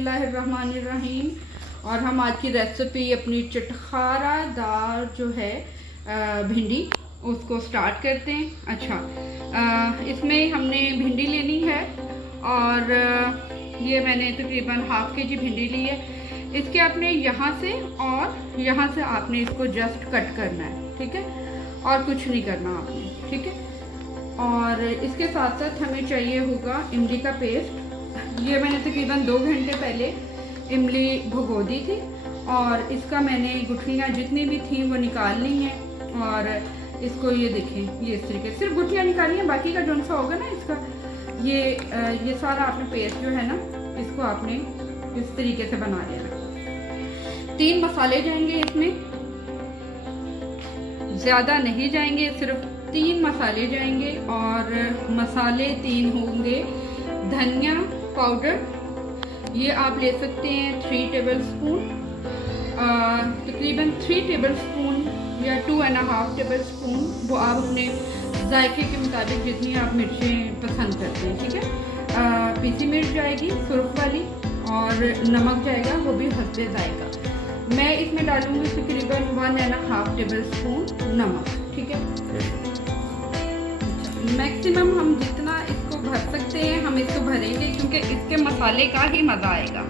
बिस्मिल्लाहिर्रहमानिर्रहीम। और हम आज की रेसिपी अपनी चटखारादार जो है भिंडी उसको स्टार्ट करते हैं। अच्छा, इसमें हमने भिंडी लेनी है और ये मैंने तकरीबन हाफ के जी भिंडी ली है। इसके आपने यहाँ से और यहाँ से आपने इसको जस्ट कट करना है, ठीक है, और कुछ नहीं करना आपने, ठीक है। और इसके साथ साथ हमें चाहिए होगा इमली का पेस्ट। ये मैंने तकरीबन 2 घंटे पहले इमली भिगो दी थी और इसका मैंने गुठलियाँ जितनी भी थी वो निकाल ली हैं। और इसको ये देखें, ये इस तरीके सिर्फ गुठलियाँ निकाली हैं, बाकी का जो सा होगा ना इसका ये सारा आपने पेस्ट जो है ना इसको आपने इस तरीके से बना लेना। 3 मसाले जाएंगे इसमें, ज़्यादा नहीं जाएंगे, सिर्फ 3 मसाले जाएंगे। और मसाले 3 होंगे। धनिया पाउडर ये आप ले सकते हैं 3 टेबल स्पून, तकरीबन 3 टेबल स्पून या 2.5 टेबल स्पून, वो आप अपने जायके के मुताबिक जितनी आप मिर्चें पसंद करते हैं, ठीक है। पीसी मिर्च जाएगी सुर्ख वाली और नमक जाएगा, वो भी हस्बे जायका। मैं इसमें डालूंगी तकरीबन 1.5 टेबल स्पून नमक, ठीक है। मैक्सिमम हम जितना इसको भर सकते हैं हम इसको भरेंगे, क्योंकि इसके मसाले का ही मज़ा आएगा।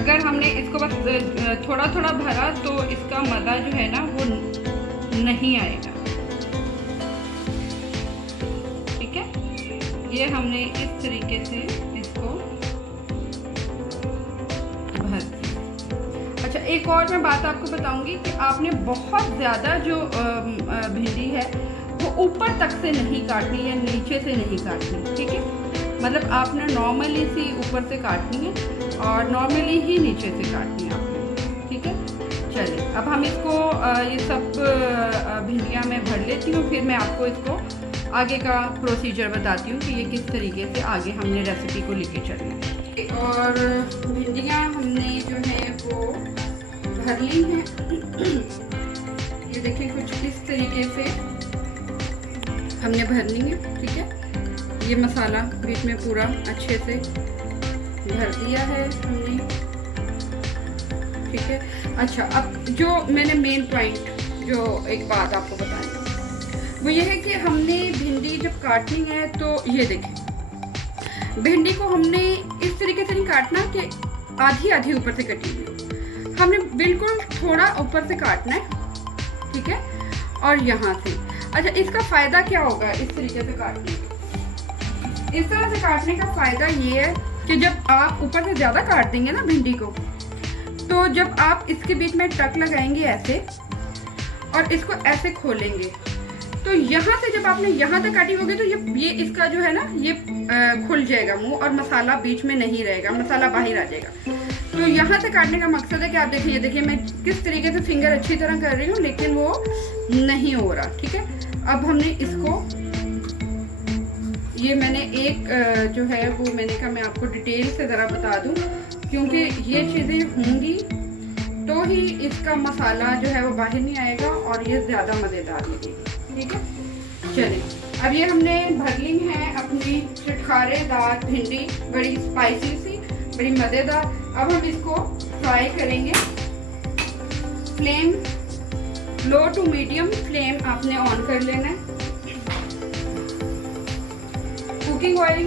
अगर हमने इसको बस थोड़ा थोड़ा भरा तो इसका मज़ा जो है ना वो नहीं आएगा, ठीक है। ये हमने इस तरीके से इसको भर दिया। अच्छा, एक और मैं बात आपको बताऊंगी कि आपने बहुत ज़्यादा जो भिंडी है वो ऊपर तक से नहीं काटनी है, नीचे से नहीं काटनी, ठीक है। मतलब आपने नॉर्मली सी ऊपर से काटनी है और नॉर्मली ही नीचे से काटनी है आपने, ठीक है। चलिए, अब हम इसको ये सब भिंडियाँ मैं भर लेती हूँ, फिर मैं आपको इसको आगे का प्रोसीजर बताती हूँ कि ये किस तरीके से आगे हमने रेसिपी को लेके चलना है। और भिंडियाँ हमने जो है वो भर ली हैं। ये देखिए कुछ इस तरीके से हमने भरनी है, ठीक है। ये मसाला बीच में पूरा अच्छे से भर दिया है हमने, ठीक है। अच्छा, अब जो मैंने मेन पॉइंट जो एक बात आपको बतानी वो ये है कि हमने भिंडी जब काटनी है तो ये देखें, भिंडी को हमने इस तरीके से नहीं काटना कि आधी आधी ऊपर से कटी हुई, हमने बिल्कुल थोड़ा ऊपर से काटना है, ठीक है। और यहाँ से अच्छा, इसका फ़ायदा क्या होगा इस तरीके से काटने का? इस तरह से काटने का फ़ायदा ये है कि जब आप ऊपर से ज़्यादा काट देंगे ना भिंडी को, तो जब आप इसके बीच में टक लगाएंगे ऐसे और इसको ऐसे खोलेंगे, तो यहाँ से जब आपने यहाँ तक काटी होगी तो ये इसका जो है ना ये खुल जाएगा मुंह और मसाला बीच में नहीं रहेगा, मसाला बाहर आ जाएगा। तो यहाँ से काटने का मकसद है कि आप देखिए, ये देखिए मैं किस तरीके से फिंगर अच्छी तरह कर रही हूँ लेकिन वो नहीं हो रहा, ठीक है। अब हमने इसको, ये मैंने एक जो है वो मैंने कहा मैं आपको डिटेल से ज़रा बता दूँ, क्योंकि ये चीज़ें होंगी तो ही इसका मसाला जो है वो बाहर नहीं आएगा और ये ज़्यादा मज़ेदार लगेगी, ठीक है। चलिए, अब ये हमने भर ली है अपनी चटखारेदार भिंडी, बड़ी स्पाइसी सी, बड़ी मज़ेदार। अब हम इसको फ्राई करेंगे। Flame low to medium flame आपने ऑन कर लेना है। कुकिंग ऑयल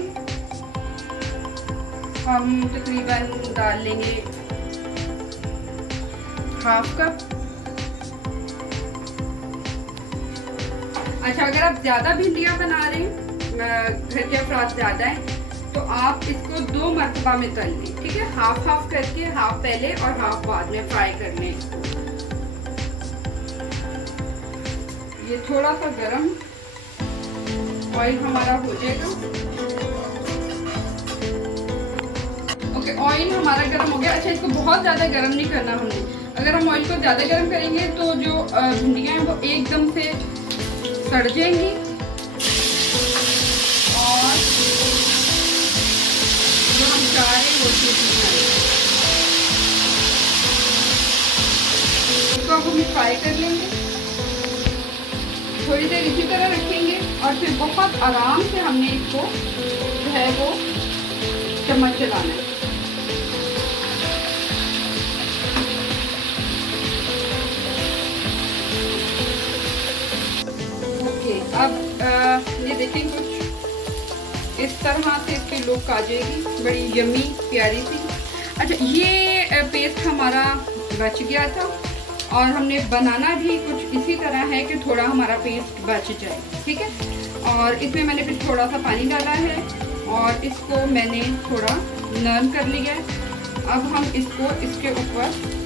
हम तकरीबन डाल लेंगे 1/2 कप। अच्छा, अगर आप ज़्यादा भिंडियाँ बना रहे हैं, घर के अफराद ज़्यादा हैं, तो आप इसको 2 मरतबा में तल लें, ठीक है। हाफ करके, हाफ पहले और हाफ बाद में फ्राई कर लें इसको। ये थोड़ा सा गरम ऑयल हमारा हो जाएगा। ओके, ऑयल हमारा गरम हो गया। अच्छा, इसको बहुत ज़्यादा गरम नहीं करना हमने। अगर हम ऑयल को ज़्यादा गरम करेंगे तो जो भिंडियाँ हैं वो एकदम से सड़ जाएंगी और जो हम चाह रहे हैं वो चीज़ नहीं आएगी। इसको हम फ्राई कर लेंगे, थोड़ी देर इसी तरह रखेंगे और फिर बहुत आराम से हमने इसको जो है वो चम्मच चलाना है। फिनिशिंग कुछ इस तरह से इसकी लुक आ जाएगी, बड़ी यम्मी प्यारी सी। अच्छा, ये पेस्ट हमारा बच गया था और हमने बनाना भी कुछ इसी तरह है कि थोड़ा हमारा पेस्ट बच जाए, ठीक है। और इसमें मैंने फिर थोड़ा सा पानी डाला है और इसको मैंने थोड़ा नरम कर लिया है। अब हम इसको इसके ऊपर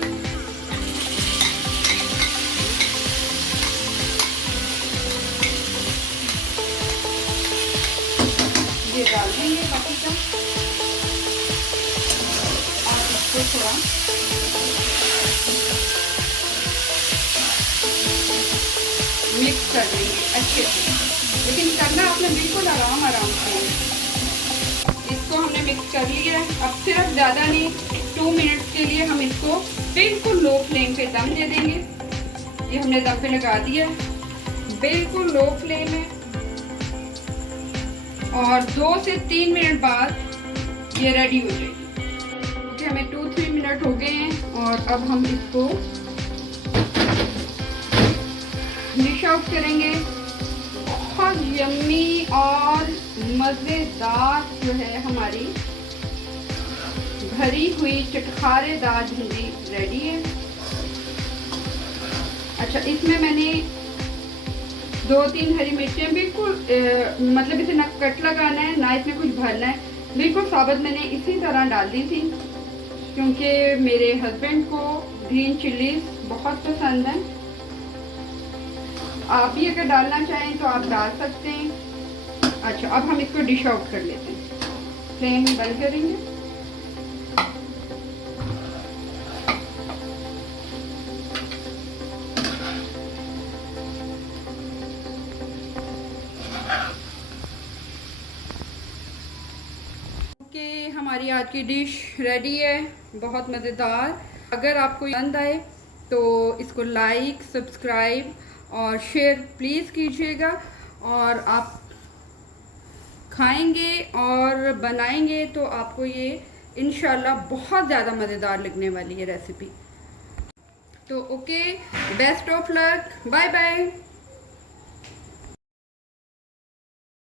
ये डाल देंगे बाकी का और इसको थोड़ा मिक्स कर लेंगे अच्छे से, लेकिन करना आपने बिल्कुल आराम से। इसको हमने मिक्स कर लिया है। अब सिर्फ ज़्यादा नहीं, 2 मिनट्स के लिए हम इसको बिल्कुल लो फ्लेम पे दम दे देंगे। ये हमने दम पे लगा दिया है, बिल्कुल लो फ्लेम है। और 2 से 3 मिनट बाद ये रेडी हो जाएगी। ओके, हमें 2-3 मिनट हो गए हैं और अब हम इसको डिश आउट करेंगे। बहुत यम्मी और मज़ेदार जो है हमारी भरी हुई चटखारेदार भिंडी रेडी है। अच्छा, इसमें मैंने 2-3 हरी मिर्चें बिल्कुल मतलब इसे ना कट लगाना है ना इसमें कुछ भरना है, बिल्कुल साबुत मैंने इसी तरह डाल दी थी, क्योंकि मेरे हस्बैंड को ग्रीन चिलीज बहुत पसंद है। आप भी अगर डालना चाहें तो आप डाल सकते हैं। अच्छा, अब हम इसको डिश आउट कर लेते हैं, फ्लेम बंद करेंगे। ओके, हमारी आज की डिश रेडी है, बहुत मज़ेदार। अगर आपको पसंद आए तो इसको लाइक, सब्सक्राइब और शेयर प्लीज़ कीजिएगा। और आप खाएंगे और बनाएंगे तो आपको ये इंशाल्लाह बहुत ज़्यादा मज़ेदार लगने वाली है रेसिपी। तो okay, best of luck, bye bye.